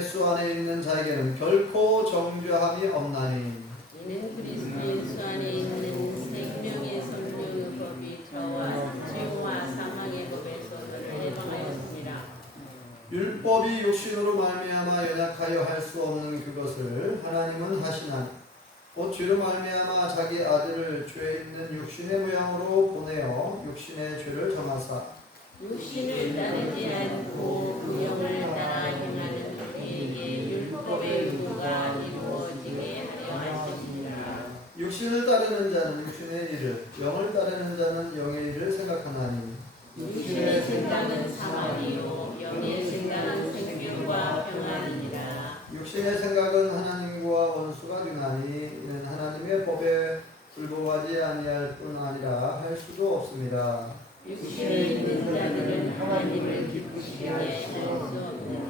예수 안에 있는 자에게는 결코 정죄함이 없나니. 이는 그리스도 예수 안에 있는 생명의 성령의 법이 저와 죄와 사망의 법에서 너를 해방하였습니다. 율법이 육신으로 말미암아 연약하여 할 수 없는 그것을 하나님은 하시나니 곧 죄로 말미암아 자기 아들을 죄 있는 육신의 모양으로 보내어 육신의 죄를 정하사 육신을 따르지 않고 그 영을 따라 행하는 우리에게 율법의 의무가 이루어지게 하려 하십니다. 육신을 따르는 자는 육신의 일을 영을 따르는 자는 영의 일을 생각하나니 육신의 생각은 사망이요 영의 생각은 생명과 평안이니라. 육신의 생각은 하나님과 원수가 되나니 이는 하나님의 법에 불복하지 아니할 뿐 아니라 할 수도 없습니다. 육신에 있는 자들은 하나님을 기쁘시게 할 수 없느니라.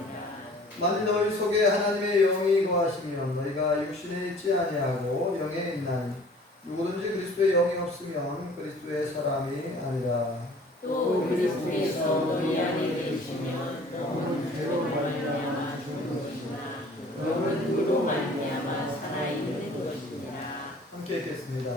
만일 너희 속에 하나님의 영이 거하시면 너희가 육신에 있지 아니하고 영에 있나니 누구든지 그리스도의 영이 없으면 그리스도의 사람이 아니라. 또 그리스도께서 너희 안에 계시면 너는 죄로 말미암아 죽는 것이나 너는 의로 말미암아 살아있는 것이니라. 함께 읽겠습니다.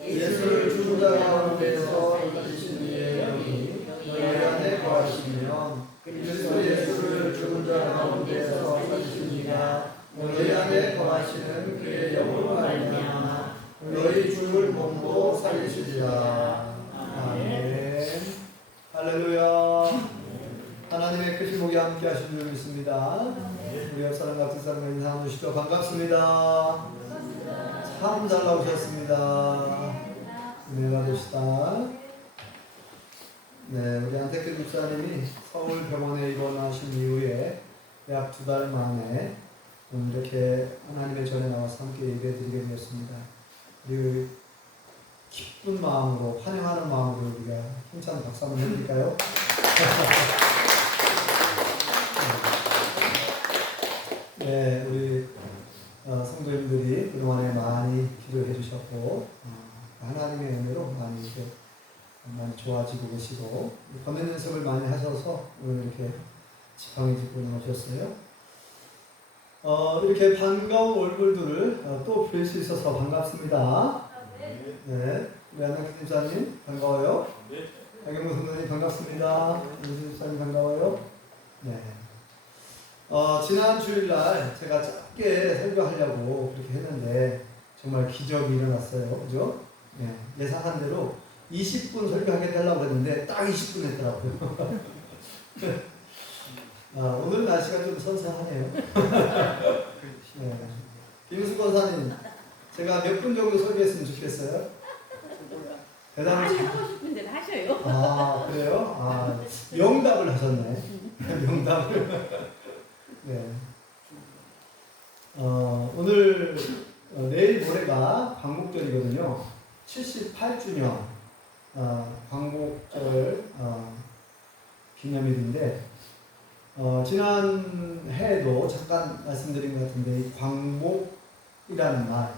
예수를 죽은 자 가운데서 살리신 이의 영이 너희 안에 거하시면 그리스도 예수를 죽은 자 가운데서 살리신 이가 너희 안에 거하시는 그의 영으로 말미암아 너희 죽을 몸도 살리시리라. 아멘. 할렐루야. 하나님의 크신 목이 함께 하신 줄 믿습니다. 우리 옆 사람 같은 사람 인사 주시죠. 반갑습니다. 참 잘 나오셨습니다. 은혜 받으시다. 네, 우리 안택규 집사님이 서울병원에 입원하신 이후에 약 2달 만에 이렇게 하나님의 전에 나와서 함께 예배드리게 되었습니다. 그리고 기쁜 마음으로, 환영하는 마음으로 우리가 힘찬 박수 한번 해드릴까요? 네, 우리 성도님들이 그동안에 많이 기도해 주셨고 하나님의 은혜로 많이 좋아지고 계시고 권면 연습을 많이 하셔서 오늘 이렇게 지팡이 짚고 오셨어요. 이렇게 반가운 얼굴들을 또 뵐 수 있어서 반갑습니다. 네, 우리 안학기 집사님 반가워요. 박영무 선생님 반갑습니다. 윤수 집사님 반가워요. 네. 지난 주일날 제가 짧게 설교하려고 그렇게 했는데 정말 기적이 일어났어요. 그죠? 네, 예상한 대로 20분 설교하게 하려고 했는데 딱 20분 했더라고요. 오늘 날씨가 좀 선선하네요. 네. 김수 권사님, 제가 몇 분 정도 설교했으면 좋겠어요? 많이 하고 싶은 데는 하셔요. 그래요? 명답을 하셨네. 명답을. 네. 오늘 내일 모레가 광복절이거든요. 78주년 광복절 기념일인데 지난 해에도 잠깐 말씀드린 것 같은데 이 광복이라는 말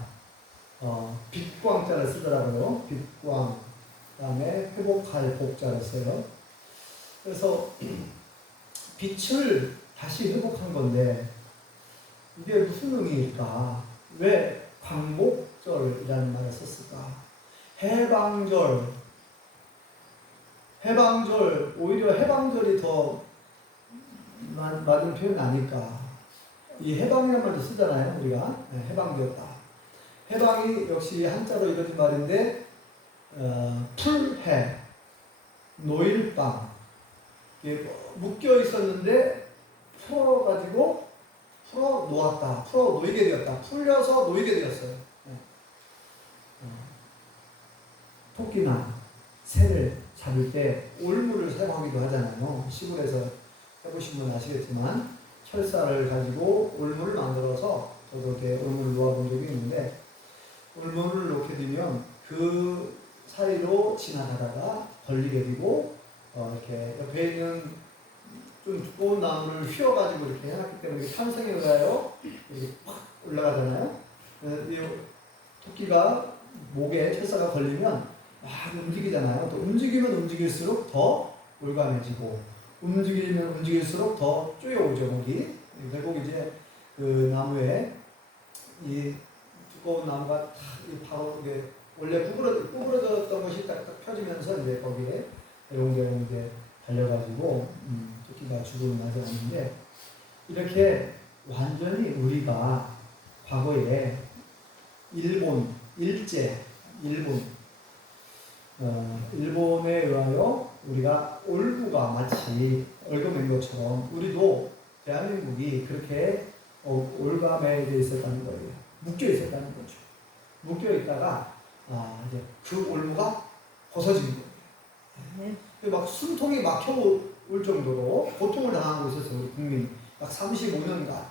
빛광자를 쓰더라고요. 빛광 그다음에 회복할 복자를 써요. 그래서 빛을 다시 회복한 건데 이게 무슨 의미일까? 왜 광복절이라는 말을 썼을까? 해방절, 오히려 해방절이 더 맞은 표현 아닐까? 이 해방이라는 말도 쓰잖아요, 우리가. 네, 해방되었다. 해방이 역시 한자로 이루어진 말인데, 풀해, 노일방. 이게 묶여 있었는데, 풀어 놓았다. 풀어 놓이게 되었다. 풀려서 놓이게 되었어요. 네. 토끼나 새를 잡을 때 올무를 사용하기도 하잖아요. 시골에서 해보신 분 아시겠지만 철사를 가지고 올무를 만들어서 저도 이렇게 올무를 놓아본 적이 있는데 올무를 놓게 되면 그 사이로 지나가다가 걸리게 되고 이렇게 옆에 있는 좀 두꺼운 나무를 휘어가지고 이렇게 해놨기 때문에 탄성에 의하여 이렇게 팍 올라가잖아요. 이 토끼가 목에 철사가 걸리면 막 움직이잖아요. 또 움직이면 움직일수록 더 올가매지고 움직이면 움직일수록 더 쪼여오죠, 목이. 결국 이제 그 나무에 이 두꺼운 나무가 바로 이게 원래 구부러졌던 것이 딱 펴지면서 이제 거기에 대롱대롱 이제 달려가지고 토끼가 죽음을 맞이하는데, 이렇게 완전히 우리가 과거에 일본 일본에 의하여 우리가 올무가 마치 얽어맨 것처럼 우리도 대한민국이 그렇게 올가매져 있었다는 거예요. 묶여 있었다는 거죠. 묶여 있다가 이제 그 올무가 벗어진 거예요. 막 숨통이 막혀올 정도로 고통을 당하고 있었어요. 우리 국민이 약 35년간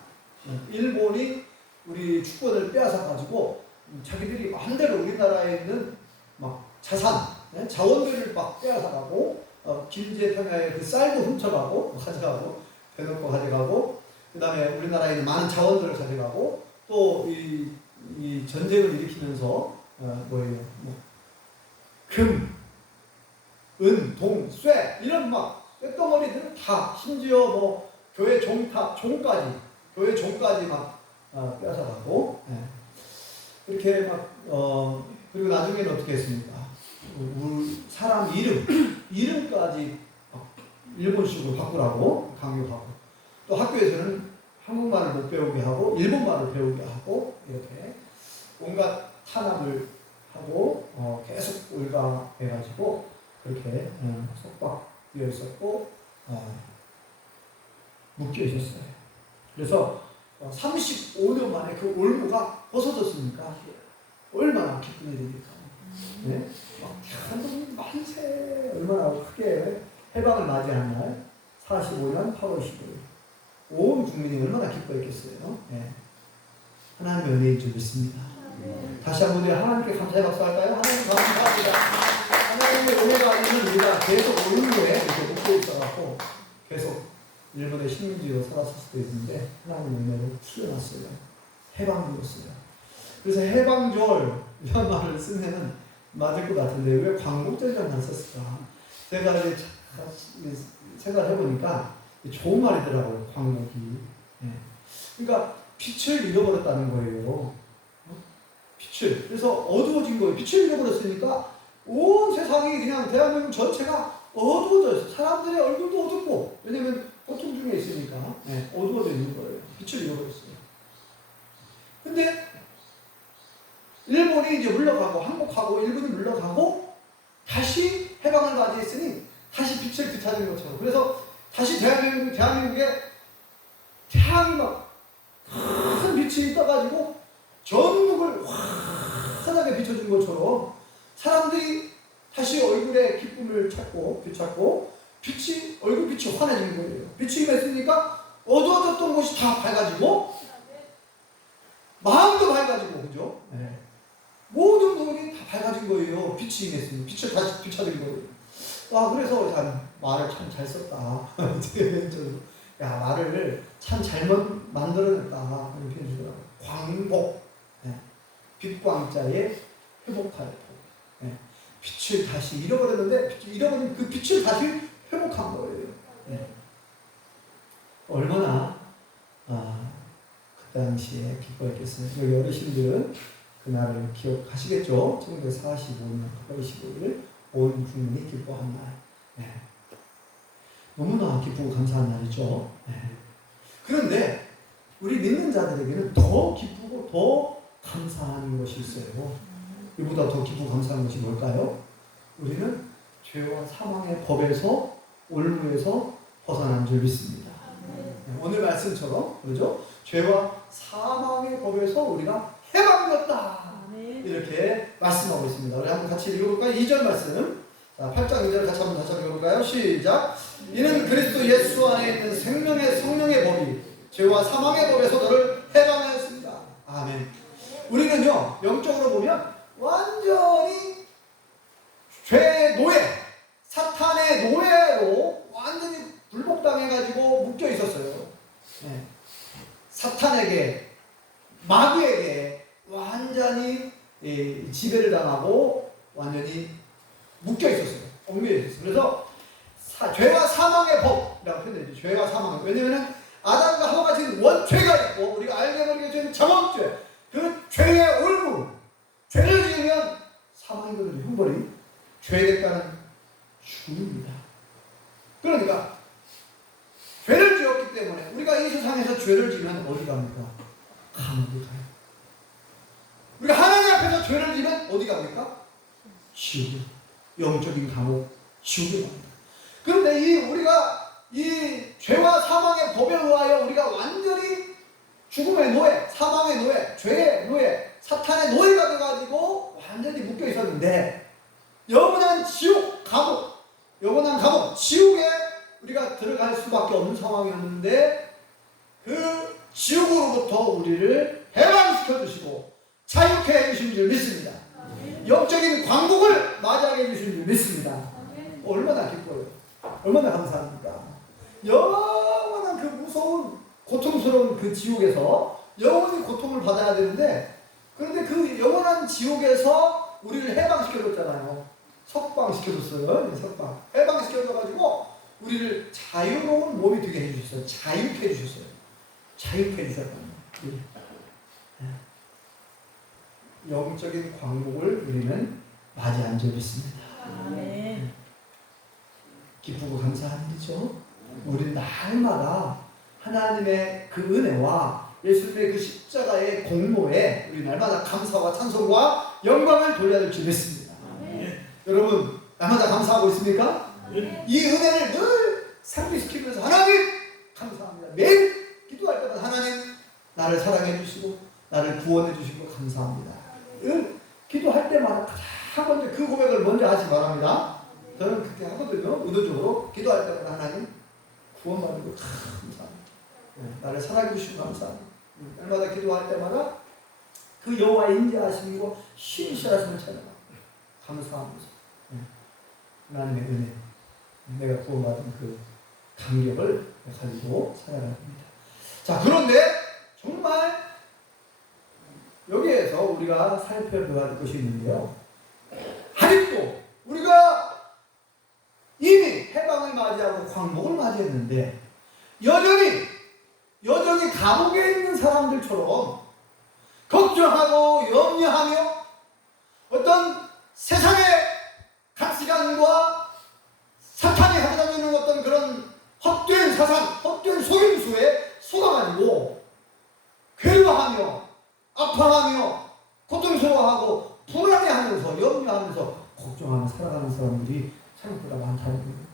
일본이 우리 주권을 빼앗아 가지고 자기들이 마음대로 우리나라에 있는 막 자원들을 막 빼앗아가고, 김제 평야에 그 쌀도 훔쳐가고 가져가고, 대놓고 가져가고, 그 다음에 우리나라에 있는 많은 자원들을 가져가고, 또 이 전쟁을 일으키면서 금, 은, 동, 쇠 이런 막 쇳덩어리들을 다, 심지어 교회 교회 종까지 막 빼앗아가고, 이렇게 막 그리고 나중에는 어떻게 했습니까? 사람 이름까지 일본식으로 바꾸라고 강요하고, 또 학교에서는 한국말을 못 배우게 하고 일본말을 배우게 하고, 이렇게 온갖 탄압을 하고 계속 올가해가지고 그렇게 속박되어 있었고 묶여 있었어요. 그래서 35년 만에 그 올무가 벗어졌으니까 얼마나 기쁜 일입니까? 네? 대한민국 만세! 얼마나 크게 해방을 맞이한 날 45년 8월 15일 온 국민이 얼마나 기뻐했겠어요. 네. 하나님의 은혜인 줄 믿습니다. 다시 한번 우리 하나님께 감사의 박수 할까요? 하나님 감사합니다. 하나님의 은혜가 아니면 우리가 계속 올무에 이렇게 묶여 있어갖고 계속 일본의 식민지로 살았을 수도 있는데, 하나님의 은혜로 풀려났어요. 해방되었어요. 그래서 해방절 이런 말을 쓰면은 맞을 것 같은데 왜 광복절이라고 썼을까? 제가 이제 생각을 해보니까 좋은 말이더라고요. 광복이. 그러니까 빛을 잃어버렸다는 거예요. 빛을. 그래서 어두워진 거예요. 빛을 잃어버렸으니까 온 세상이 그냥 대한민국 전체가 어두워졌어요. 사람들의 얼굴도 어둡고, 왜냐면 고통 중에 있으니까 어두워져 있는 거예요. 빛을 잃어버렸어요. 근데 일본이 이제 물러가고, 한국하고 일본이 물러가고, 다시 해방을 맞이했으니 다시 빛을 되찾은 것처럼. 그래서 다시 대한민국에 태양이 막 큰 빛이 떠가지고 전국을 환하게 비춰준 것처럼 사람들이 다시 얼굴에 기쁨을 찾고 되찾고 얼굴 빛이 환해진 거예요. 빛이 임했으니까 어두워졌던 곳이 다 밝아지고 마음도 밝아지고, 그죠? 모든 부분이 다 밝아진 거예요. 빛이 임했으니 빛을 다시 비춰드린 거예요. 그래서 참 말을 참 잘 썼다. 야, 말을 참 잘못 만들어냈다. 이런 표현이 주더라고요. 광복. 빛광자에 회복할 복. 빛을 다시 잃어버렸는데, 잃어버린 그 빛을 다시 회복한 거예요. 얼마나 그 당시에 기뻐했겠어요. 여기 어르신들은 그날을 기억하시겠죠? 1945년 8월 15일 온 국민이 기뻐한 날. 너무나 기쁘고 감사한 날이죠. 그런데 우리 믿는 자들에게는 더 기쁘고 더 감사한 것이 있어요. 이보다 더 기쁘고 감사한 것이 뭘까요? 우리는 죄와 사망의 법에서, 올무에서 벗어난 줄 믿습니다. 오늘 말씀처럼, 그렇죠? 죄와 사망의 법에서 우리가 해방되었다. 이렇게 말씀하고 있습니다. 우리 한번 같이 읽어볼까요? 2절 말씀. 자, 8장 2절 같이 한번 다시 읽어볼까요? 시작. 이는 그리스도 예수 안에 있는 생명의 성령의 법이 죄와 사망의 법에서 너를 해방하였습니다. 아멘. 우리는요, 영적으로 보면 완전히 죄의 노예, 사탄의 노예로 완전히 굴복당해가지고 묶여 있었어요. 사탄에게, 마귀에게 완전히 지배를 당하고 완전히 묶여 있었어요. 얽매여 있었어요. 그래서 죄와 사망의 법이라고 표현되죠. 죄와 사망. 왜냐하면 아담과 하와가 지은 원 죄가 있고 우리가 알게 모르게 죄는 자범죄, 그 죄의 올무, 죄를 지으면 사망이거든요. 형벌이. 죄의 대가는 죽음입니다. 그러니까 죄를 지었기 때문에 우리가 이 세상에서 죄를 지으면 어디 갑니까? 감옥에 가요. 우리가 하나님 앞에서 죄를 지으면 어디 갑니까? 지옥. 영적인 감옥, 지옥에 갑니다. 그런데 우리가 이 죄와 사망의 법에 의하여 우리가 완전히 죽음의 노예, 사망의 노예, 죄의 노예, 사탄의 노예가 돼가지고 완전히 묶여 있었는데 영원한 지옥, 감옥, 영원한 감옥, 지옥에 우리가 들어갈 수밖에 없는 상황이었는데 그 지옥으로부터 우리를 해방시켜 주시고 자유케 해주신 줄 믿습니다. 영적인 광복을 맞이하게 해주신 줄 믿습니다. 얼마나 기뻐요. 얼마나 감사합니까. 영원한 그 무서운 고통스러운 그 지옥에서 영원히 고통을 받아야 되는데, 그런데 그 영원한 지옥에서 우리를 해방시켜줬잖아요. 석방시켜줬어요. 석방. 해방시켜줘가지고 우리를 자유로운 몸이 되게 해주셨어요. 자유케 해주셨어요. 자유케 해주셨거든요. 영적인 광복을 우리는 맞이한 적이 있습니다. 아멘. 기쁘고 감사한 일이죠. 우리는 날마다 하나님의 그 은혜와 예수님의 그 십자가의 공로에 우리 날마다 감사와 찬송과 영광을 돌려야 될 줄 믿습니다. 여러분 날마다 감사하고 있습니까? 이 은혜를 늘 상기시키면서 하나님 감사합니다. 매일 기도할 때마다 하나님 나를 사랑해 주시고 나를 구원해 주시고 감사합니다. 기도할 때마다 가장 먼저 그 고백을 먼저 하시 바랍니다. 저는 그렇게 하거든요. 의도적으로 기도할 때마다 하나님 구원받고 감사합니다. 나를 사랑해 주시고 감사합니다. 날마다 기도할 때마다 그 여호와의 인자하심이고 신실하심을 찬양합니다. 감사합니다. 하나님의 은혜, 내가 구원받은 그 감격을 가지고 살아갑니다. 자, 그런데 정말 여기에서 우리가 살펴봐야 할 것이 있는데요. 아직도 우리가 이미 해방을 맞이하고 광복을 맞이했는데 여전히 감옥에 있는 사람들처럼 걱정하고 염려하며 어떤 세상의 가치관과 사탄이 가져다 주는 어떤 그런 헛된 사상, 헛된 속임수에 속아가지고 괴로워하며 아파하며 고통스러워하고 불안해하면서 염려하면서 걱정하며 살아가는 사람들이 생각보다 많다는 거예요.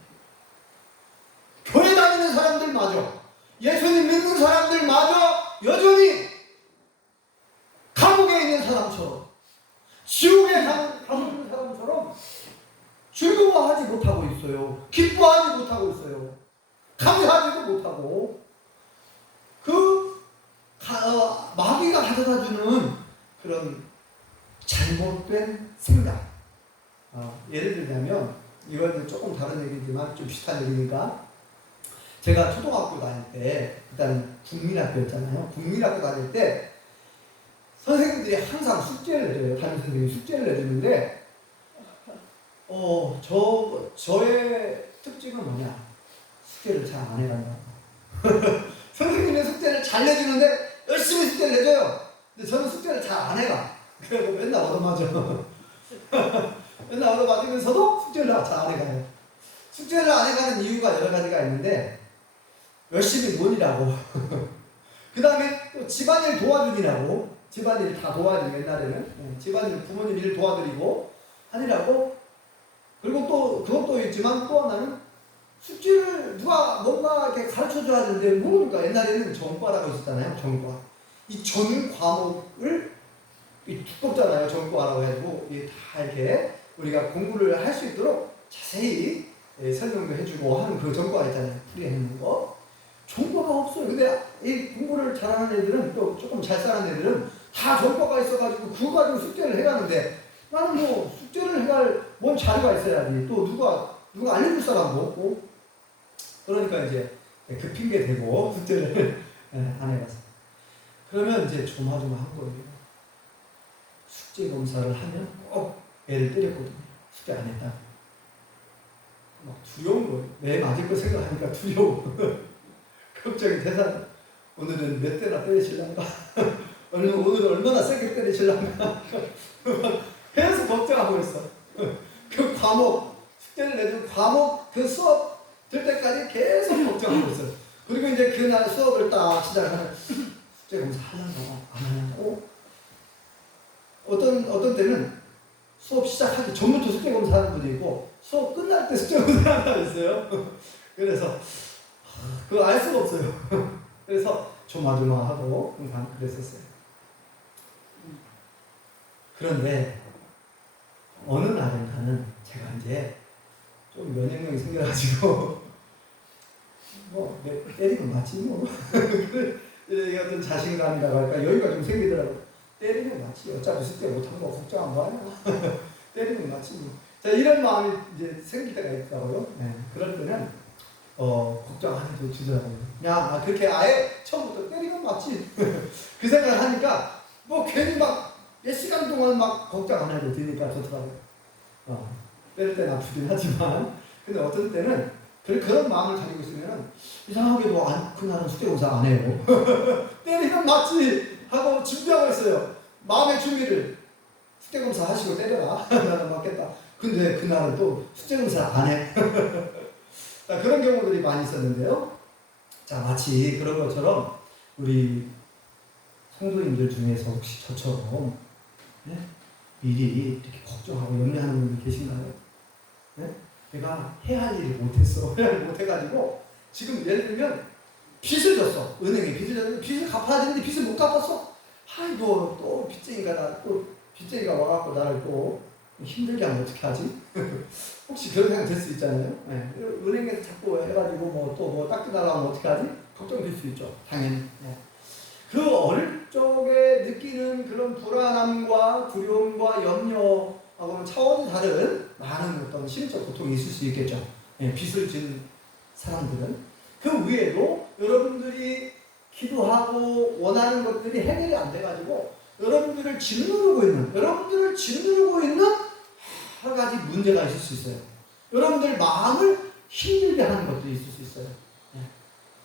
교회 다니는 사람들마저, 예수님 믿는 사람들마저 여전히 감옥에 있는 사람처럼, 지옥에 가고 있는 사람처럼 즐거워하지 못하고 있어요. 기뻐하지 못하고 있어요. 감사하지도 못하고 마귀가 가져다주는 그런 잘못된 생각. 예를 들자면 이건 조금 다른 얘기지만 좀 비슷한 얘기니까, 제가 초등학교 다닐 때 일단 국민학교였잖아요. 국민학교 다닐 때 선생님들이 항상 숙제를 내줘요. 담임 선생님이 숙제를 내주는데 저의 특징은 뭐냐? 숙제를 잘 안 해간다. 선생님의 숙제를 잘 내주는데 열심히 숙제를 내줘요. 근데 저는 숙제를 잘 안 해가. 그래서 맨날 얻어맞아. 맨날 얻어맞으면서도 숙제를 잘 안 해가요. 숙제를 안 해가는 이유가 여러 가지가 있는데, 열심히 논이라고. 그 다음에 또 집안일 도와주기라고. 집안일 다 도와주고, 옛날에는. 집안일 부모님 일 도와드리고 하느라고. 그리고 또 그것도 있지만 또 하나는 숙제를 누가 뭔가 이렇게 가르쳐줘야 하는데 모르니까. 옛날에는 전과라고 있었잖아요. 전과. 이 전 과목을 두껍잖아요. 전과라고 해가지고 다 이렇게 우리가 공부를 할 수 있도록 자세히 설명도 해주고 하는 그 전과가 있잖아요. 풀이해놓는 거. 전과가 없어요. 근데 이 공부를 잘하는 애들은, 또 조금 잘 사는 애들은 다 전과가 있어가지고 그거 가지고 숙제를 해가는데, 나는 뭐 숙제를 해갈 뭔 자료가 있어야지. 또 누가 알려줄 사람도 없고. 그러니까 이제 그 핑계 대고 숙제를 안 해봤어요. 그러면 이제 조마조마한 거예요. 숙제 검사를 하면 꼭 애를 때렸거든요. 숙제 안 했다. 막 두려운 거예요. 내 맞을 거 생각하니까 두려워. 걱정이 대단. 오늘은 몇 대나 때리실란가? 오늘은 얼마나 세게 때리실란가? 계속 걱정하고 있어. 그 과목, 숙제를 내준 과목, 그 수업 될 때까지 계속 걱정하고 있어. 그리고 이제 그날 수업을 딱 시작하는 숙제 검사 하려나? 안 하려나? 어떤 때는 수업 시작하기 전부터 숙제 검사하는 분이 있고, 수업 끝날 때 숙제 검사하는 사람이 있어요. 그래서, 그거 알 수가 없어요. 그래서 조마조마하고 항상 그랬었어요. 그런데 어느 날인가는 제가 이제 좀 면역력이 생겨가지고 뭐 때리면 맞지 뭐 이게 어떤 자신감이라고 할까 여유가 좀 생기더라고요. 때리면 맞지 어차피 숙제 못한 거 걱정 안 봐요. 때리면 맞지 뭐. 자 이런 마음이 이제 생길 때가 있더라고요. 네. 그럴 때는 걱정 안 해도 주더라고요. 그냥 그렇게 아예 처음부터 때리면 맞지 그 생각을 하니까 뭐 괜히 막 몇 시간 동안 막 걱정 안 해도 되니까 좋더라고요. 때릴 때는 아프긴 하지만 근데 어떤 때는 그런 마음을 가지고 있으면 이상하게도 그날은 숙제 검사 안 해요. 때리면 맞지 하고 준비하고 있어요. 마음의 준비를 숙제 검사 하시고 때려라. 나는 맞겠다. 근데 그날은 또 숙제 검사 안 해. 자, 그런 경우들이 많이 있었는데요. 자, 마치 그런 것처럼 우리 성도님들 중에서 혹시 저처럼 네? 미리 이렇게 걱정하고 염려하는 분들 계신가요? 네? 내가 해야 할 일을 못했어. 해야 할 일을 못해가지고 지금 예를 들면 빚을 졌어. 은행에 빚을 졌는데 빚을 갚아야 되는데 빚을 못 갚았어. 아이고 또 빚쟁이가 와갖고 나를 또 힘들게 하면 어떻게 하지? 혹시 그런 생각 들 수 있잖아요. 네. 은행에서 자꾸 해가지고 뭐 딱 달라면 어떻게 하지? 걱정될 수 있죠. 당연히. 네. 그 어릴 적에 느끼는 그런 불안함과 두려움과 염려하고는 차원이 다른 많은 어떤 심적 고통이 있을 수 있겠죠. 네. 빚을 진 사람들은. 그 외에도 여러분들이 기도하고 원하는 것들이 해결이 안 돼가지고 여러분들을 짓누르고 있는 여러 가지 문제가 있을 수 있어요. 여러분들 마음을 힘들게 하는 것도 있을 수 있어요. 네.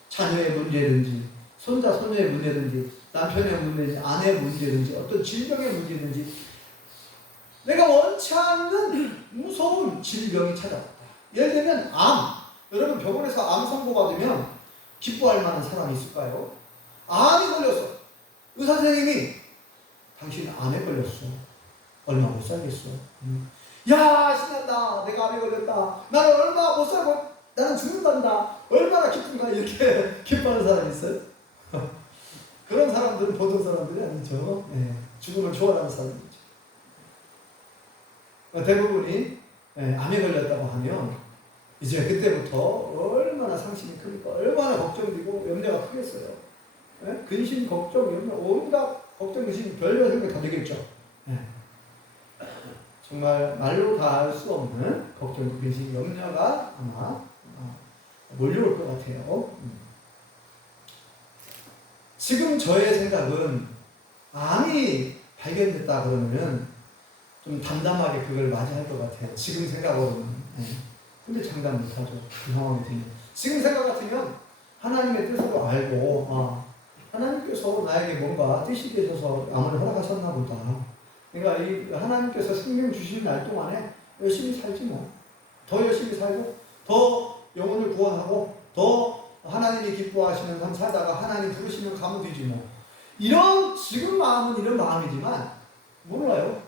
자녀의 문제든지, 손자, 손녀의 문제든지, 남편의 문제든지, 아내의 문제든지, 어떤 질병의 문제든지, 내가 원치 않는 무서운 질병이 찾아왔다. 예를 들면 암. 여러분 병원에서 암 선고받으면 기뻐할 만한 사람이 있을까요? 암이 걸렸어. 의사 선생님이 당신 암에 걸렸어. 얼마 못 살겠어. 야 신난다. 내가 암에 걸렸다. 나는 얼마 못 살고 나는 죽는단다. 얼마나 기쁜가 이렇게 기뻐하는 사람이 있어요? 그런 사람들은 보통 사람들이 아니죠. 네. 죽음을 좋아하는 사람이죠. 대부분이 암에 걸렸다고 하면 이제 그때부터 얼마나 상심이 크니까 얼마나 걱정되고 염려가 크겠어요. 네? 근심, 걱정, 염려, 온갖 걱정, 근심, 별별 생각 다 되겠죠. 네. 정말 말로 다 알 수 없는 걱정, 근심, 염려가 아마 몰려올 것 같아요. 지금 저의 생각은 암이 발견됐다 그러면 좀 담담하게 그걸 맞이할 것 같아요. 지금 생각으로는. 네. 근데 장담 못하죠. 그 상황이 되면. 지금 생각 같으면 하나님의 뜻으로 알고 하나님께서 나에게 뭔가 뜻이 되셔서 암을 허락하셨나 보다. 그러니까 이 하나님께서 생명 주시는 날 동안에 열심히 살지 뭐. 더 열심히 살고 더 영혼을 구원하고 더 하나님이 기뻐하시는 삶 살다가 하나님 부르시면 가면 되지 뭐. 이런 지금 마음은 이런 마음이지만 몰라요.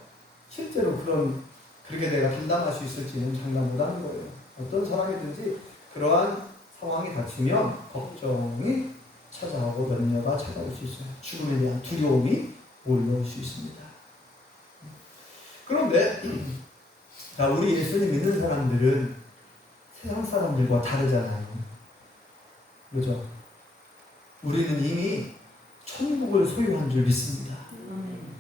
실제로 그렇게 내가 감당할 수 있을지는 장담 못하는 거예요. 어떤 사람이든지 그러한 상황이 닥치면 걱정이 찾아오고 염려가 찾아올 수 있어요. 죽음에 대한 두려움이 몰려올 수 있습니다. 그런데 우리 예수님 믿는 사람들은 세상 사람들과 다르잖아요. 그죠? 우리는 이미 천국을 소유한 줄 믿습니다.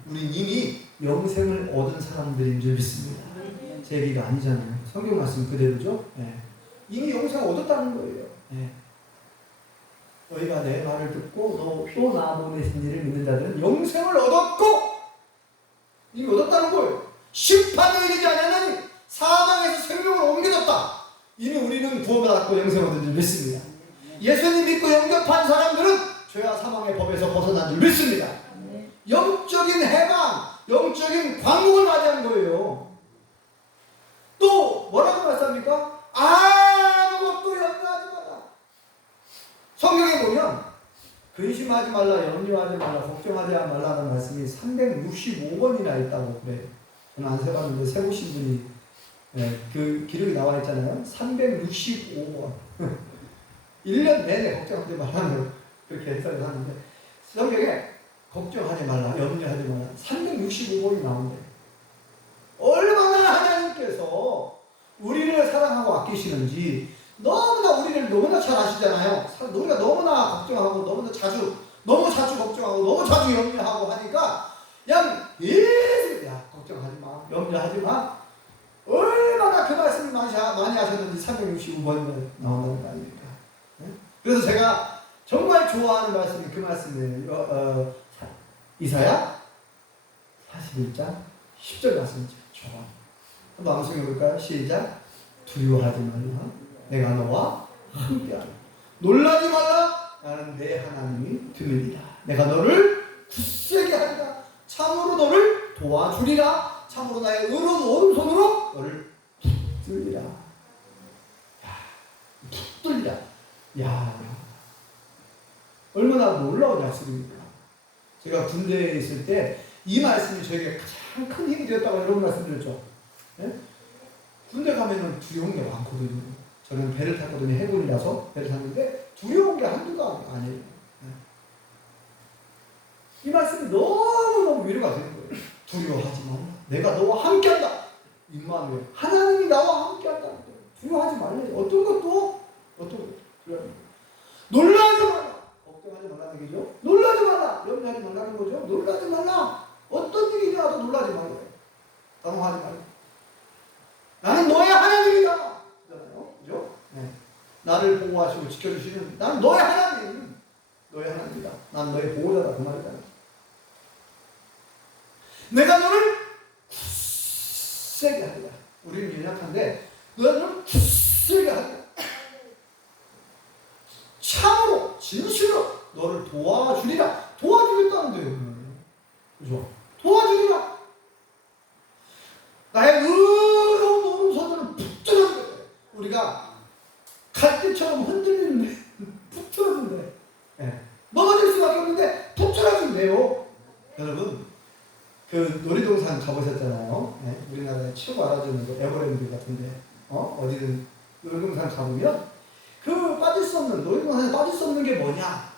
우리는 이미 영생을 얻은 사람들인 줄 믿습니다. 제 얘기가 아니잖아요. 성경 말씀 그대로죠. 네. 이미 영생을 얻었다는 거예요. 네. 너희가 내 말을 듣고 또 나 보내신 이를 믿는 자들은 영생을 얻었고 이미 얻었다는 거예요. 심판에 이르지 않으면 사망에서 생명을 옮겨졌다. 이미 우리는 구원받았고 영생을 얻은 줄 믿습니다. 예수님 믿고 영접한 사람들은 죄와 사망의 법에서 벗어난 줄 믿습니다. 영적인 해방, 영적인 광복을 맞이한 거예요. 또 뭐라고 말씀합니까? 아무것도 염려하지 마라. 성경에 보면 근심하지 말라, 염려하지 말라, 걱정하지 말라는 말씀이 365번이나 있다고 그래요. 저는 안 세봤는데 세보신 분이 그 기록이 나와 있잖아요. 365번. 1년 내내 걱정하지 말라는 그렇게 해석을 하는데 성경에 걱정하지 말라, 염려하지 말라 365번이 나온대. 얼마나 하나님께서 우리를 사랑하고 아끼시는지 너무나 우리를 너무나 잘 아시잖아요. 우리가 너무나 걱정하고 너무 자주 걱정하고 너무 자주 염려하고 하니까 그냥 계속 야 걱정하지 마, 염려하지 마. 얼마나 그 말씀을 많이 하셨는지 365번이 나온다는 거 아닙니까? 그래서 제가 정말 좋아하는 말씀이 그 말씀이에요. 이사야 41장 10절 말씀이죠. 좋아. 한번 암송해 볼까요? 시작. 두려워하지 말라. 내가 너와 함께하라. 놀라지 말라. 나는 내 하나님이 됨이니라. 내가 너를 굳세게 하리라. 참으로 너를 도와주리라. 참으로 나의 의로운 오른손으로 너를 붙들리라. 붙들리라. 야, 얼마나 놀라운 약속입니까? 제가 군대에 있을 때 이 말씀이 저에게 가장 큰 힘이 되었다고 이런 말씀 드렸죠. 네? 군대 가면은 두려운 게 많거든요. 저는 배를 탔거든요. 해군이라서 배를 탔는데 두려운 게 한두가 아니에요. 네? 이 말씀이 너무너무 위로가 되는 거예요. 두려워하지 말라. 내가 너와 함께한다. 임마누엘. 하나님이 나와 함께한다. 두려워하지 말라. 어떤 것도 놀라지 말라. 걱정하지 말라는 얘기죠. 놀라지 말라. 염려하지 말라는 거죠. 놀라지 말라. 어떤 일이 나도 놀라지 말라. 당황하지 말라. 나는 너의 하나님이다. 그잖아요. 그죠? 네. 나를 보호하시고 지켜주시는 나는 너의 하나님. 너의 하나님이다. 난 너의 보호자다. 그 말이잖아. 내가 너를 굳세게 하리라. 우리는 연약한데 너를 굳세게 하리라. 참으로 진실로 너를 도와주리라. 도와주겠다는데요. 그죠? 도와주리라. 나의 의로운 오른손을 붙들어주게. 우리가 갈대처럼 흔들리는데 붙들어준대. 네. 넘어질 수밖에 없는데 붙들어준대요. 여러분 그 놀이동산 가보셨잖아요. 네. 우리나라에 최고 알아주는 거 에버랜드 같은데 어디든 놀이동산 가보면 그 빠질 수 없는 놀이동산에 빠질 수 없는 게 뭐냐?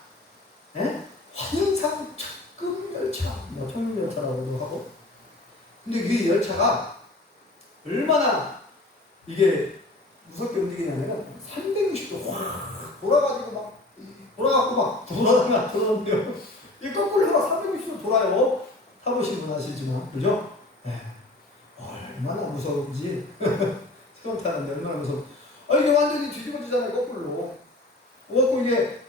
네? 환상 특급 열차, 뭐 청룡 열차라고도 하고. 근데 이 열차가 얼마나 이게 무섭게 움직이냐면 360도 확 돌아가지고 막 돌아다녀요. 이 거꾸로 막 360도 돌아요. 타보신 분 아시지만, 그죠? 네. 얼마나 무서운지 처음 타는데 얼마나 무서운지. 이게 완전히 뒤집어지잖아요, 거꾸로. 그래갖고 이게,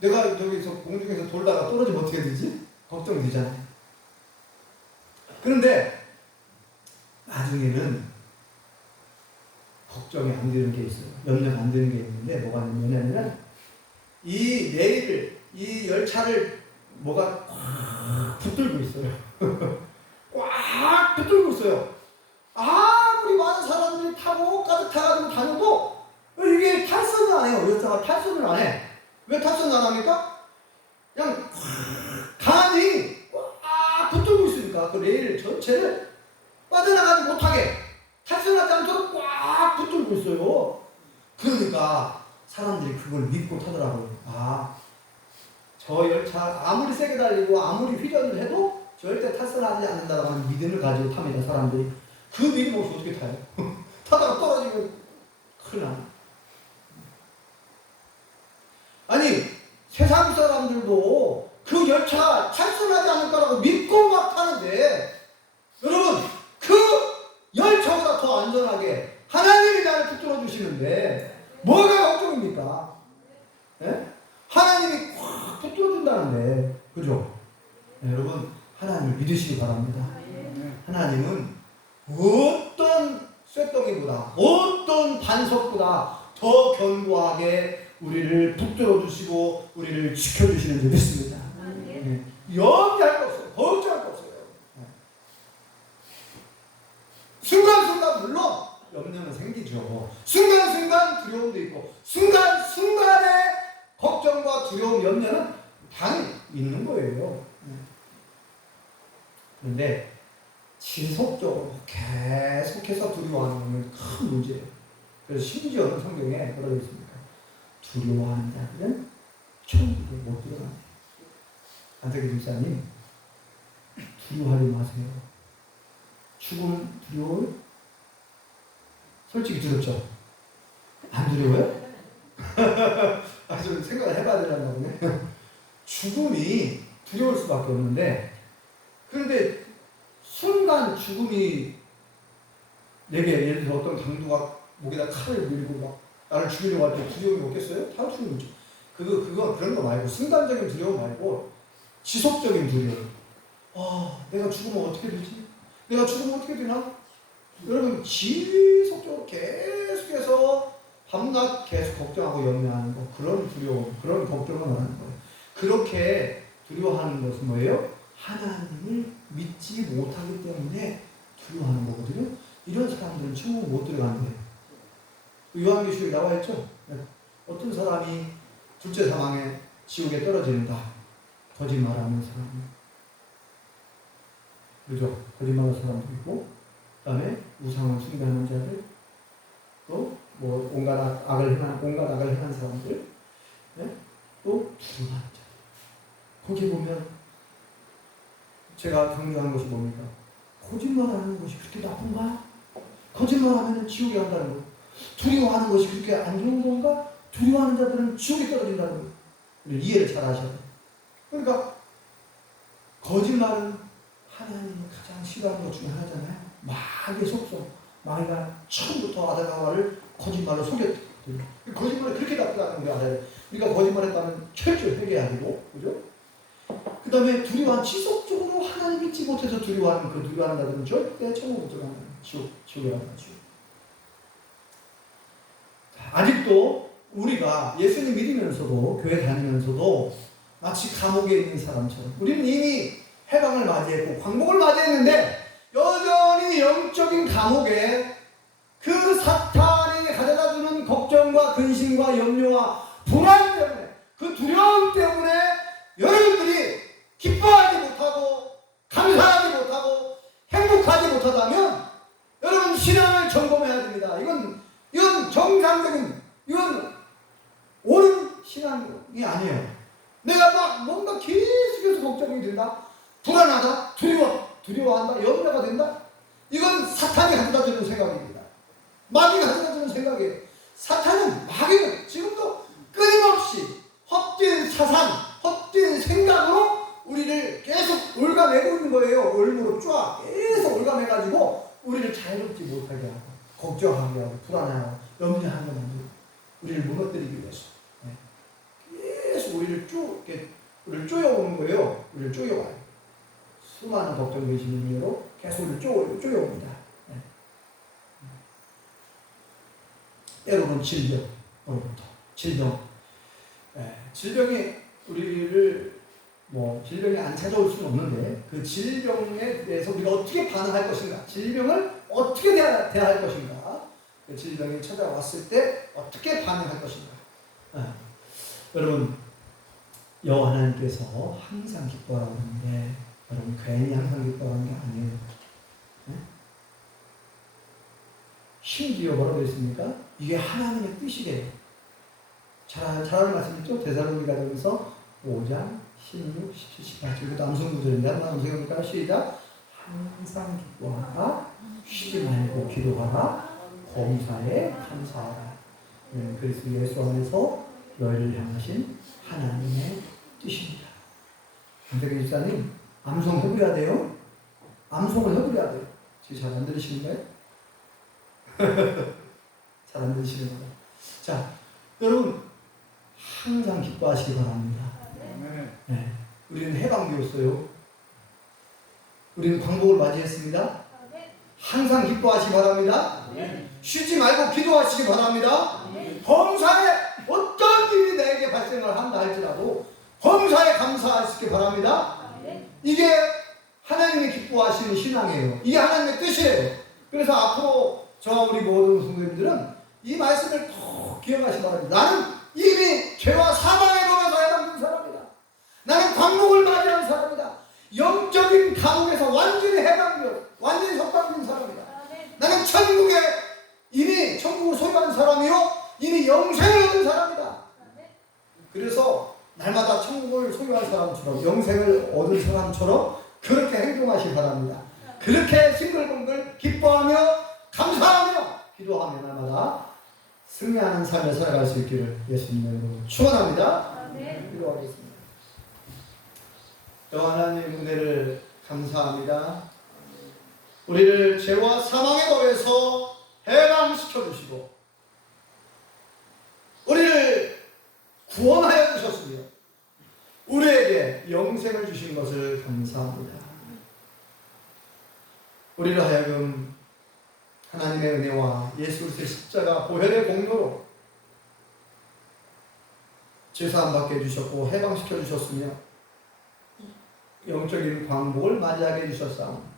내가 저기서 공중에서 돌다가 떨어지면 어떻게 되지? 걱정되잖아요. 그런데, 나중에는 걱정이 안 되는 게 있어요. 염려가 안 되는 게 있는데, 뭐가 뭐냐면, 이 열차를 뭐가 꽉 붙들고 있어요. 꽉 붙들고 있어요. 아무리 많은 사람들이 타고 가득 타가지고 다녀도 이게 탈선을 안 해요. 열차가 탈선을 안 해. 왜 탈선을 안 합니까? 그냥 가만히 꽉 붙들고 있으니까 그 레일 전체를 빠져나가지 못하게 탈선하지 않도록 꽉 붙들고 있어요. 그러니까 사람들이 그걸 믿고 타더라고요. 저 열차 아무리 세게 달리고 아무리 휘전을 해도 절대 탈선하지 않는다라고 하는 믿음을 가지고 탑니다. 사람들이. 그 믿음 없이 어떻게 타요? 타다가 떨어지면 큰일 나. 아니 세상 사람들도 그 열차 탈선하지 않을 거라고 믿고 막 타는데 여러분 그 열차보다 더 안전하게 하나님이 나를 붙들어 주시는데 뭐가 걱정입니까? 네? 하나님이 꽉 붙들어준다는데 그죠? 네, 여러분 하나님을 믿으시기 바랍니다. 하나님은 어떤 쇳덩이보다 어떤 반석보다 더 견고하게 우리를 붙들어 주시고 우리를 지켜주시는 줄 믿습니다. 네. 염려할 거 없어요. 걱정할 거 없어요. 네. 순간순간 물론 염려는 생기죠. 순간순간 두려움도 있고 순간순간의 걱정과 두려움, 염려는 당연히 있는 거예요. 그런데 지속적으로 계속해서 두려워하는 것은 큰 문제예요. 그래서 심지어는 성경에 뭐라고 되어 있습니까? 두려워하는 자들은 천국에 못 들어간다. 안태기 집사님, 두려워하지 마세요. 죽음 두려워요? 솔직히 두렵죠? 안 두려워요? 좀 생각을 해봐야 되나 보네. 죽음이 두려울 수밖에 없는데, 그런데 순간 죽음이 내게 예를 들어 어떤 강도가 목에다 칼을 밀고 막 나를 죽이려고 할 때 두려움이 없겠어요? 다 두려움이죠. 그건 그런 거 말고, 순간적인 두려움 말고 지속적인 두려움. 내가 죽으면 어떻게 되지? 내가 죽으면 어떻게 되나? 여러분, 지속적으로 계속해서 밤낮 계속 걱정하고 염려하는 거, 그런 두려움, 그런 걱정을 하는 거예요. 그렇게 두려워하는 것은 뭐예요? 하나님을 믿지 못하기 때문에 두려워하는 거거든요. 이런 사람들은 천국 못 들어간대요. 요한계시록에 나와 있죠? 어떤 사람이 둘째 사망에 지옥에 떨어진다. 거짓말하는 사람. 그죠? 거짓말하는 사람도 있고, 그 다음에 우상을 숭배하는 자들, 또 뭐 온갖 악을 행한 사람들, 네? 또 두려워하는 자들. 거기 보면 제가 강조하는 것이 뭡니까? 거짓말하는 것이 그렇게 나쁜가? 거짓말하면 지옥에 간다는 거. 두려워하는 것이 그렇게 안 좋은 건가? 두려워하는 자들은 지옥에 떨어진다는 거. 이해를 잘 하셔야 돼요. 그러니까 거짓말은 하나님이 가장 싫어하는 것 중에 하나잖아요. 마귀의 속성. 마귀가 처음부터 아담과 하와를 거짓말로 속였거든요. 거짓말이 그렇게 나쁘다는 걸 알아요. 우리가 거짓말했다면 철저히 회개해야 되고, 그죠? 그 다음에 두려워한, 지속적으로 하나님 믿지 못해서 두려워하는 그 두려워하는 자들은 절대 천국 못 들어가는 지옥에 가는 지옥. 아직도 우리가 예수님 믿으면서도, 교회 다니면서도 마치 감옥에 있는 사람처럼 우리는 이미 해방을 맞이했고 광복을 맞이했는데 여전히 영적인 감옥에 그 사탄이 가져다주는 걱정과 근심과 염려와 불안 때문에, 그 두려움 때문에 여러분들이 기뻐하지 못하고 감사하지 못하고 행복하지 못하다면 여러분 신앙을 점검해야 됩니다. 이건 정상적인, 이건 옳은 신앙이 아니에요. 내가 막 뭔가 계속해서 걱정이 된다, 불안하다, 두려워한다, 염려가 된다. 이건 사탄이 가져다주는 생각입니다. 마귀가 가져다주는 생각이에요. 마귀는 지금도 끊임없이 헛된 사상, 헛된 생각으로 우리를 계속 올가매고 있는 거예요. 올무로 쫙 계속 올가매가지고 우리를 자유롭지 못하게 하고 걱정하게 하고 불안해하고 염려하게 만들고 우리를 무너뜨리기 위해서 계속 우리를 우리를 쪼여오는 거예요. 우리를 쪼여와요. 수많은 걱정 근심의 이유로 계속 우리를 쪼여옵니다. 때로는 질병으로부터 질병이 우리를 질병이 안 찾아올 수는 없는데 그 질병에 대해서 우리가 어떻게 반응할 것인가, 질병을 어떻게 대할 것인가, 그 질병이 찾아왔을 때 어떻게 반응할 것인가. 여러분, 여호와 하나님께서 항상 기뻐하라고 하는데 여러분 괜히 항상 기뻐하는 게 아니에요. 심지어 뭐라고 했습니까? 이게 하나님의 뜻이래요. 잘 아는 말씀이죠? 데살로니가전서 5장 16, 17, 18. 이것도 암송 구절인데 한번 암송해볼까요? 시작. 항상 기뻐하라, 쉬지 말고 기도하라, 범사에 감사하라. 그리스도 예수 안에서 너희를 향하신 하나님의 뜻입니다. 안태기 집사님, 암송 해보려야 돼요. 암송을 해보려야 돼요. 지금 잘 안 들으시는가요? 잘 안 들으시는 거예요. 자, 여러분 항상 기뻐하시기 바랍니다. 네. 우리는 해방되었어요. 우리는 광복을 맞이했습니다. 항상 기뻐하시기 바랍니다. 쉬지 말고 기도하시기 바랍니다. 범사에 어떤 어떤 일이 내게 발생을 한다 할지라도 범사에 감사하시기 바랍니다. 이게 하나님이 기뻐하시는 신앙이에요. 이게 하나님의 뜻이에요. 그래서 앞으로 저와 우리 모든 성도님들은 이 말씀을 꼭 기억하시기 바랍니다. 나는 이미 죄와 사망의 법에서 해방된 사람이다. 나는 광복을 맞이한 사람이다. 영적인 감옥에서 완전히 해방되어 완전히 석방된 사람이다. 나는 천국에 이미 천국을 소유한 사람이요 이미 영생을 얻은 사람이다. 그래서 날마다 천국을 소유한 사람처럼 영생을 얻은 사람처럼 그렇게 행동하시기 바랍니다. 그렇게 싱글벙글 기뻐하며 감사하며 기도하며 날마다 승리하는 삶을 살아갈 수 있기를 예수님의 이름으로 축원합니다. 기도하겠습니다. 하나님 은혜를 감사합니다. 우리를 죄와 사망의 법에서 해방시켜 주시고 우리를 구원하여 주셨으며 우리에게 영생을 주신 것을 감사합니다. 우리를 하여금 하나님의 은혜와 예수 그리스도의 십자가 보혈의 공로로 죄사함 받게 해주셨고 해방시켜 주셨으며 영적인 광복을 맞이하게 해주셨사옵니다.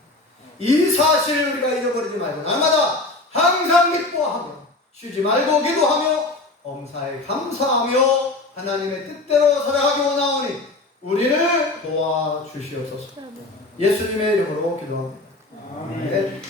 이 사실을 우리가 잃어버리지 말고 날마다 항상 기뻐하며 쉬지 말고 기도하며 범사에 감사하며 하나님의 뜻대로 살아가기 원하오니 우리를 도와주시옵소서. 예수님의 이름으로 기도합니다. 아멘.